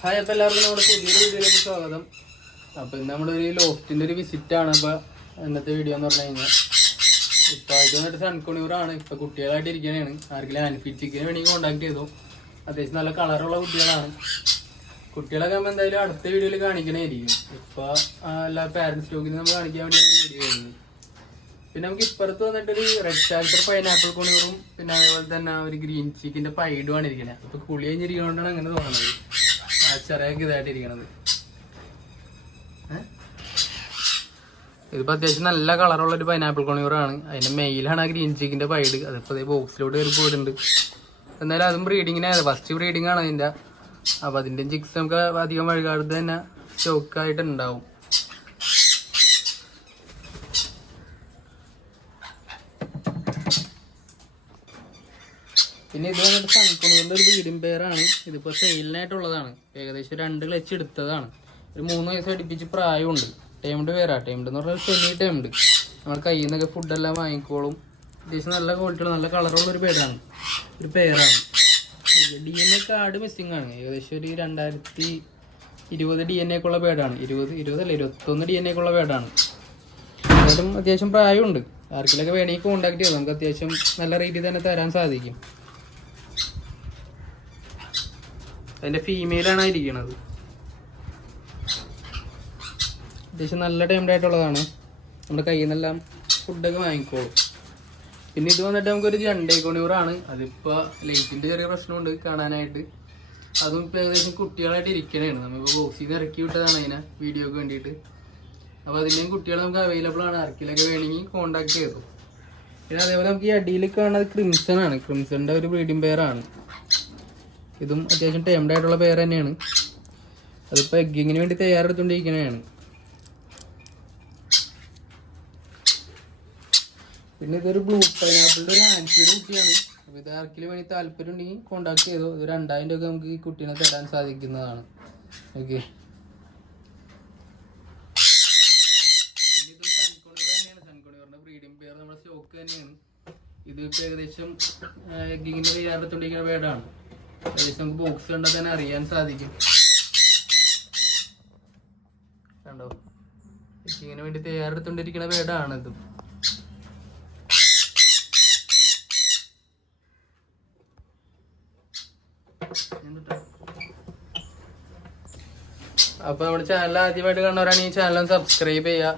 Hi, അപ്പോൾ എല്ലാവർക്കും നമ്മുടെ പുതിയൊരു വീഡിയോയിലേക്ക് സ്വാഗതം. അപ്പോൾ ഇന്ന് നമ്മുടെ ഒരു ലോഫ്റ്റിൻ്റെ ഒരു വിസിറ്റാണ്. ഇപ്പോൾ ഇന്നത്തെ വീഡിയോ എന്ന് പറഞ്ഞു കഴിഞ്ഞാൽ ഇപ്പോൾ ഇത് വന്നിട്ട് സൺകുണിയൂറാണ്. ഇപ്പോൾ കുട്ടികളായിട്ട് ഇരിക്കണതാണ്. ആർക്കെങ്കിലും ആൻഫീഡ് ചിക്കന് വേണമെങ്കിൽ കോൺടാക്ട് ചെയ്തു. അത്യാവശ്യം നല്ല കളറുള്ള കുട്ടികളാണ്. കുട്ടികളൊക്കെ നമ്മൾ എന്തായാലും അടുത്ത വീഡിയോയിൽ കാണിക്കണമായിരിക്കും. ഇപ്പോൾ എല്ലാ പാരൻസ് സ്റ്റോക്കിന് നമ്മൾ കാണിക്കാൻ വേണ്ടിയാണ് ഒരു വീഡിയോ ചെയ്യുന്നത്. പിന്നെ നമുക്ക് ഇപ്പുറത്ത് വന്നിട്ടൊരു റെഡ് ചാക്ടർ പൈനാപ്പിൾ കുണിയൂറും പിന്നെ അതേപോലെ തന്നെ ഒരു ഗ്രീൻ ചിക്കിൻ്റെ പൈഡുമാണ് ഇരിക്കുന്നത്. ഇപ്പോൾ കുളി കഴിഞ്ഞിരിക്കുന്നതുകൊണ്ടാണ് അങ്ങനെ തോന്നുന്നത്. ചെറിയൊക്കെ ഇതായിട്ടിരിക്കണത്. ഇതിപ്പോൾ അത്യാവശ്യം നല്ല കളറുള്ളൊരു പൈനാപ്പിൾ കോണിയൂറാണ്. അതിൻ്റെ മെയിലാണ് ആ ഗ്രീൻ ചിക്കിൻ്റെ പൈഡ്. അതിപ്പോൾ അതേ ബോക്സിലോട്ട് കയറി പോയിട്ടുണ്ട്. എന്നാലും അതും ബ്രീഡിങ്ങിനായത് ഫസ്റ്റ് ബ്രീഡിങ് ആണ് അതിൻ്റെ. അപ്പോൾ അതിൻ്റെ ചിക്സ് നമുക്ക് അധികം വഴുകാതെ തന്നെ സ്റ്റോക്കായിട്ടുണ്ടാവും. പിന്നെ ഇത് വന്നിട്ട് സൺകുണിയൂറിൻ്റെ ഒരു ബ്രീഡിംഗ് പെയറാണ്. ഇതിപ്പോൾ സെയിലിനായിട്ടുള്ളതാണ്. ഏകദേശം 2 ക്ലച്ച് എടുത്തതാണ്. ഒരു 3 വയസ്സ് അടുപ്പിച്ച് പ്രായമുണ്ട്. ടൈംഡ് പേരാണ്. ടൈംഡ് എന്ന് പറഞ്ഞാൽ സെമി ടൈംഡ്. നമ്മൾ കയ്യിൽ നിന്നൊക്കെ ഫുഡെല്ലാം വാങ്ങിക്കോളും. അത്യാവശ്യം നല്ല ക്വാളിറ്റിയുള്ള നല്ല കളറുള്ളൊരു പെയറാണ്. DNA കാർഡ് മിസ്സിംഗ് ആണ്. ഏകദേശം ഒരു 2020 DNA ഒക്കെ ഉള്ള പേടാണ്. 21 DNA ഒക്കെ ഉള്ള പേടാണ്. എന്തായാലും അത്യാവശ്യം പ്രായമുണ്ട്. ആർക്കെങ്കിലൊക്കെ വേണമെങ്കിൽ കോൺടാക്ട് ചെയ്യാം. നമുക്ക് അത്യാവശ്യം നല്ല റേറ്റിൽ തന്നെ തരാൻ സാധിക്കും. അതിൻ്റെ ഫീമെയിലാണ് ഇരിക്കുന്നത്. അത്യാവശ്യം നല്ല ടൈംഡ് ആയിട്ടുള്ളതാണ്. നമ്മുടെ കയ്യിൽ നിന്നെല്ലാം ഫുഡൊക്കെ വാങ്ങിക്കോളും. പിന്നെ ഇത് വന്നിട്ട് നമുക്കൊരു ജണ്ടേ കോണിയൂറാണ്. അതിപ്പോൾ ലൈറ്റിൻ്റെ ചെറിയ പ്രശ്നമുണ്ട് കാണാനായിട്ട്. അതും ഇപ്പോൾ ഏകദേശം കുട്ടികളായിട്ട് ഇരിക്കണതാണ്. നമ്മളിപ്പോൾ ബോക്സിൽ നിന്ന് ഇറക്കി വിട്ടതാണ് അതിനെ വീഡിയോക്ക് വേണ്ടിയിട്ട്. അപ്പോൾ അതിൻ്റെയും കുട്ടികൾ നമുക്ക് അവൈലബിൾ ആണ്. ആർക്കിലൊക്കെ വേണമെങ്കിൽ കോൺടാക്ട് ചെയ്തു. പിന്നെ അതേപോലെ നമുക്ക് ഈ അടിയിൽ കാണുന്നത് ക്രിംസൺ ആണ്. ക്രിംസണിൻ്റെ ഒരു ബ്രീഡിംഗ് പെയറാണ്. ഇതും അത്യാവശ്യം ടൈംഡ് ആയിട്ടുള്ള പെയർ തന്നെയാണ്. അതിപ്പോൾ എഗ്ഗിങ്ങിന് വേണ്ടി തയ്യാറെടുത്തുകൊണ്ടിരിക്കുന്നതാണ്. പിന്നെ ഇതൊരു ബ്ലൂ പൈനാപ്പിളിൻ്റെ ഒരു ഹാൻഡ്ഫീഡ് കുട്ടിയാണ്. അപ്പോൾ ഇത് ആർക്കെങ്കിലും വേണ്ടി താല്പര്യം ഉണ്ടെങ്കിൽ കോൺടാക്ട് ചെയ്തു. ഇത് 2000 രൂപ നമുക്ക് ഈ കുട്ടീനെ തരാൻ സാധിക്കുന്നതാണ്. ഓക്കെ. പിന്നെ ഇത് സൺകുണിയൂർ തന്നെയാണ്. സൺകുണിയൂറിൻ്റെ ബ്രീഡിംഗ് പെയർ നമ്മുടെ സ്റ്റോക്ക് തന്നെയാണ്. ഇത് ഇപ്പോൾ ഏകദേശം എഗ്ഗിങ്ങിൻ്റെ തയ്യാറെടുത്തുകൊണ്ടിരിക്കുന്ന പേടാണ്. ഏകദേശം നമുക്ക് ബോക്സ് കണ്ടാൽ തന്നെ അറിയാൻ സാധിക്കും. കണ്ടോ, എഗ്ഗിങ്ങിന് വേണ്ടി തയ്യാറെടുത്തുകൊണ്ടിരിക്കുന്ന പേടാണിത്. അപ്പോൾ നമ്മുടെ ചാനൽ ആദ്യമായിട്ട് കാണുന്നവരാണെങ്കിൽ ഈ ചാനൽ സബ്സ്ക്രൈബ് ചെയ്യുക.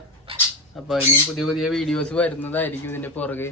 അപ്പോൾ ഇനിയും പുതിയ പുതിയ വീഡിയോസ് വരുന്നതായിരിക്കും ഇതിൻ്റെ പുറകെ.